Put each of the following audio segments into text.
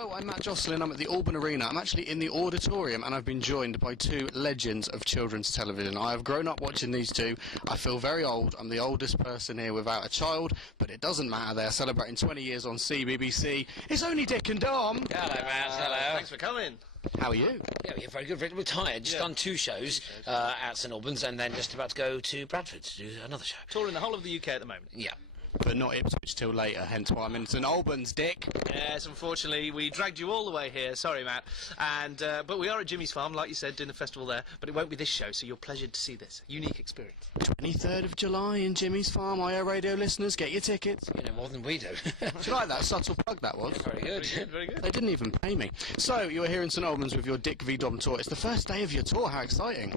Hello, I'm Matt Joslin. I'm at the Alban Arena. I'm actually in the auditorium, and I've been joined by two legends of children's television. I have grown up watching these two. I feel very old. I'm the oldest person here without a child, but it doesn't matter. They're celebrating 20 years on CBBC. It's only Dick and Dom. Hello, Matt. Hello. Thanks for coming. How are you? Yeah, we're very good. We're tired. Just done two shows at St Albans, and then just about to go to Bradford to do another show. Touring the whole of the UK at the moment. Yeah. But not Ipswich till later, hence why I'm in St Albans, Dick. Yes, unfortunately, we dragged you all the way here. Sorry, Matt. And but we are at Jimmy's Farm, like you said, doing the festival there. But it won't be this show, so you're pleasured to see this unique experience. 23rd of July in Jimmy's Farm. IO Radio listeners, get your tickets. You know more than we do. Do you like that subtle plug that was? Very good. Very good, very good. They didn't even pay me. So, you were here in St Albans with your Dick v Dom tour. It's the first day of your tour. How exciting.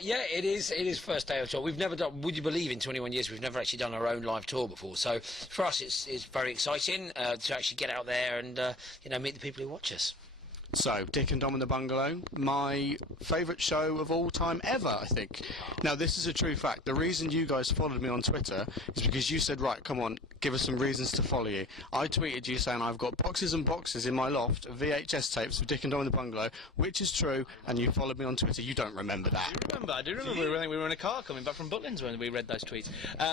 Yeah, it is. It is first day of tour. We've never done. Would you believe in 21 years we've never actually done our own live tour before? So for us, it's very exciting to actually get out there and you know, meet the people who watch us. So, Dick and Dom in the Bungalow, my favourite show of all time ever, I think. Now, this is a true fact. The reason you guys followed me on Twitter is because you said, right, come on, give us some reasons to follow you. I tweeted you saying I've got boxes and boxes in my loft of VHS tapes of Dick and Dom in the Bungalow, which is true, and you followed me on Twitter. You don't remember that. I do remember. We were in a car coming back from Butlins when we read those tweets.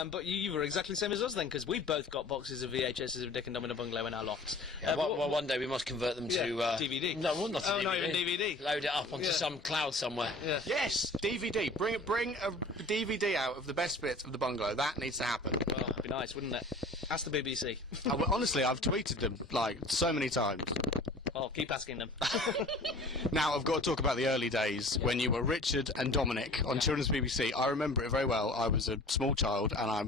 But you were exactly the same as us then, because we've both got boxes of VHSs of Dick and Dom in the Bungalow in our lofts. Yeah, well, one day we must convert them to DVD. No, well, not to Oh, DVD. not even DVD. Load it up onto some cloud somewhere. Yeah. Yes, DVD. Bring a DVD out of the best bits of the Bungalow. That needs to happen. Well, that'd be nice, wouldn't it? Ask the BBC. Honestly, I've tweeted them, like, so many times. Oh, keep asking them. Now, I've got to talk about the early days when you were Richard and Dominic on Children's BBC. I remember it very well. I was a small child and I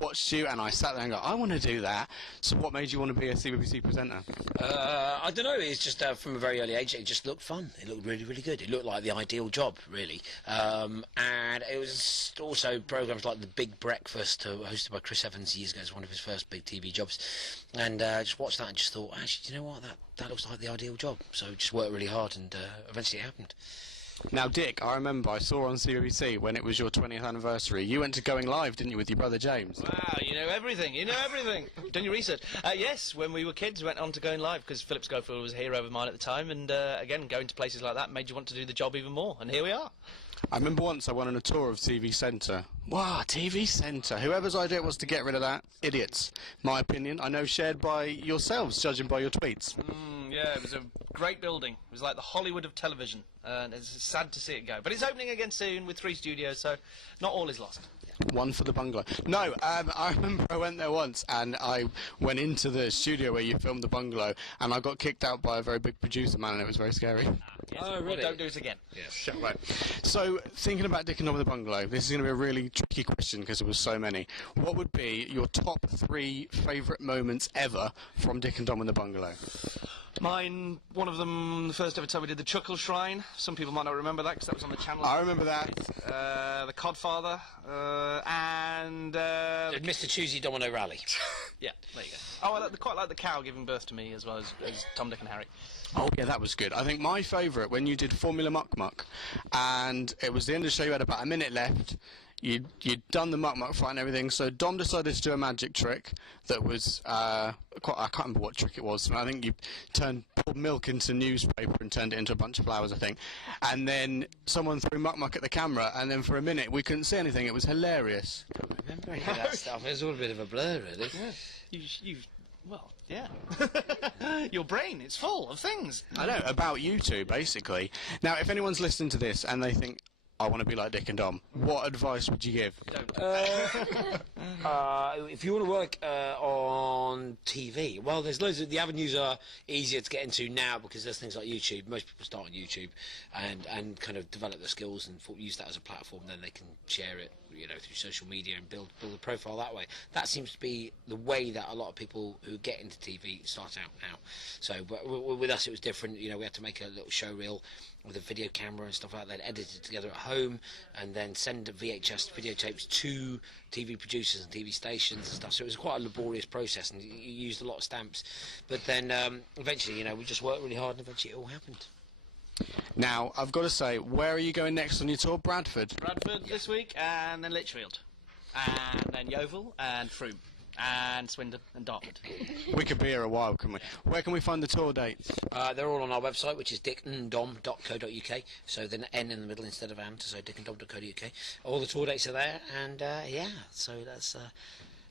watched you and I sat there and go, I want to do that. So what made you want to be a CBBC presenter? I don't know, it's just from a very early age it just looked fun. It looked really, really good. It looked like the ideal job, really. And it was also programmes like The Big Breakfast, hosted by Chris Evans years ago. It was one of his first big TV jobs. And just watched that and just thought, actually, do you know what, that looks like the ideal job. So just worked really hard and eventually it happened. Now, Dick, I remember I saw on CBBC when it was your 20th anniversary, you went to Going Live, didn't you, with your brother James? Wow, you know everything. You know everything. Done your research. Yes, when we were kids, we went on to Going Live because Philip Schofield was a hero of mine at the time, and again, going to places like that made you want to do the job even more. And here we are. I remember once I went on a tour of TV Centre. Wow, TV Centre. Whoever's idea it was to get rid of that, idiots. My opinion, I know shared by yourselves, judging by your tweets. Yeah, it was a great building. It was like the Hollywood of television, and it's sad to see it go. But it's opening again soon with 3 studios, so not all is lost. One for the Bungalow. No, I remember I went there once and I went into the studio where you filmed the Bungalow and I got kicked out by a very big producer man and it was very scary. Yes. Oh, really? Well, don't do it again. Yes. Right. So, thinking about Dick and Dom in the Bungalow, this is going to be a really tricky question because there was so many. What would be your top 3 favourite moments ever from Dick and Dom in the Bungalow? Mine, one of them, the first ever time we did the Chuckle Shrine. Some people might not remember that because that was on the channel. I remember that. The Codfather, and... Mr. Choosy Domino Rally. Yeah, there you go. Oh, I quite like the cow giving birth to me as well as Tom, Dick and Harry. Oh yeah, that was good. I think my favourite, when you did Formula Muck Muck, and it was the end of the show, you had about a minute left, you'd done the Muck Muck fight and everything, so Dom decided to do a magic trick that was, I can't remember what trick it was, I think you poured milk into newspaper and turned it into a bunch of flowers, I think, and then someone threw Muck Muck at the camera, and then for a minute we couldn't see anything. It was hilarious. I don't remember any of that stuff. It was all a bit of a blur, really. Yeah. Well, yeah. Your brain, it's full of things. I know, about you two, basically. Now, if anyone's listening to this and they think, I want to be like Dick and Dom, what advice would you give? If you want to work on TV, well, there's loads of... The avenues are easier to get into now because there's things like YouTube. Most people start on YouTube and kind of develop their skills and use that as a platform. Then they can share it, you know, through social media and build a profile that way. That seems to be the way that a lot of people who get into TV start out now. So with us, it was different. You know, we had to make a little show reel with a video camera and stuff like that, edit it together at home, and then send VHS videotapes to TV producers and TV stations and stuff. So it was quite a laborious process, and you used a lot of stamps. But then eventually, you know, we just worked really hard, and eventually it all happened. Now, I've got to say, where are you going next on your tour? Bradford? Bradford this week, and then Lichfield, and then Yeovil and Frome. and Swindon and Dartford. We could be here a while, couldn't we? Where can we find the tour dates? They're all on our website, which is dickandom.co.uk. So then N in the middle instead of and, so dickandom.co.uk. All the tour dates are there, and yeah, so let's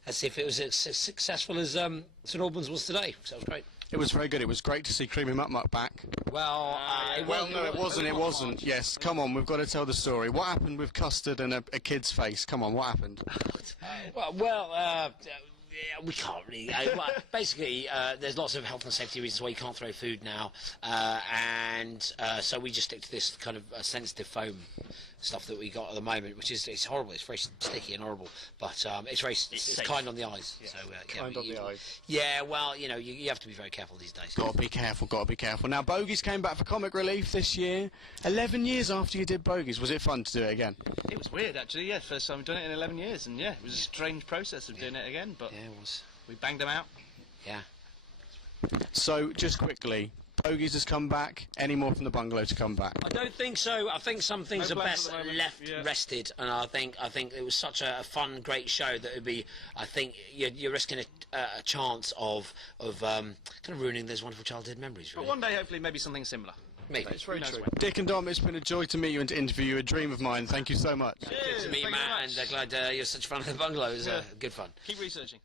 see if it was as successful as St Albans was today. So that was great. It was very good. It was great to see Creamy Muck Muck back. Well, No, it wasn't. It wasn't. Yes, come on. We've got to tell the story. What happened with custard and a kid's face? Come on, what happened? We can't really. Basically, there's lots of health and safety reasons why you can't throw food now, and so we just stick to this kind of sensitive foam stuff that we got at the moment, which is it's horrible. It's very sticky and horrible, but it's kind on the eyes. Yeah. So Kind on the eyes. Yeah, well, you know, you have to be very careful these days. Got to be careful. Got to be careful. Now, Bogies came back for comic relief this year. 11 years after you did Bogies, was it fun to do it again? It was weird, actually. Yeah, first time we've done it in 11 years, and yeah, it was a strange process of doing it again. But yeah, it was. We banged them out. Yeah. So, just quickly, Bogies has come back. Any more from the Bungalow to come back? I don't think so. I think some things No are plans best at the moment. left Yeah. rested, and I think it was such a fun, great show that it'd be. I think you're risking a chance of kind of ruining those wonderful childhood memories. Really. But one day, hopefully, maybe something similar. Maybe. It's very true. Dick and Dom, it's been a joy to meet you and to interview you. A dream of mine. Thank you so much. Good to meet you, Thank you Matt, very and glad you're such fun at the Bungalow. It was good fun. Keep researching.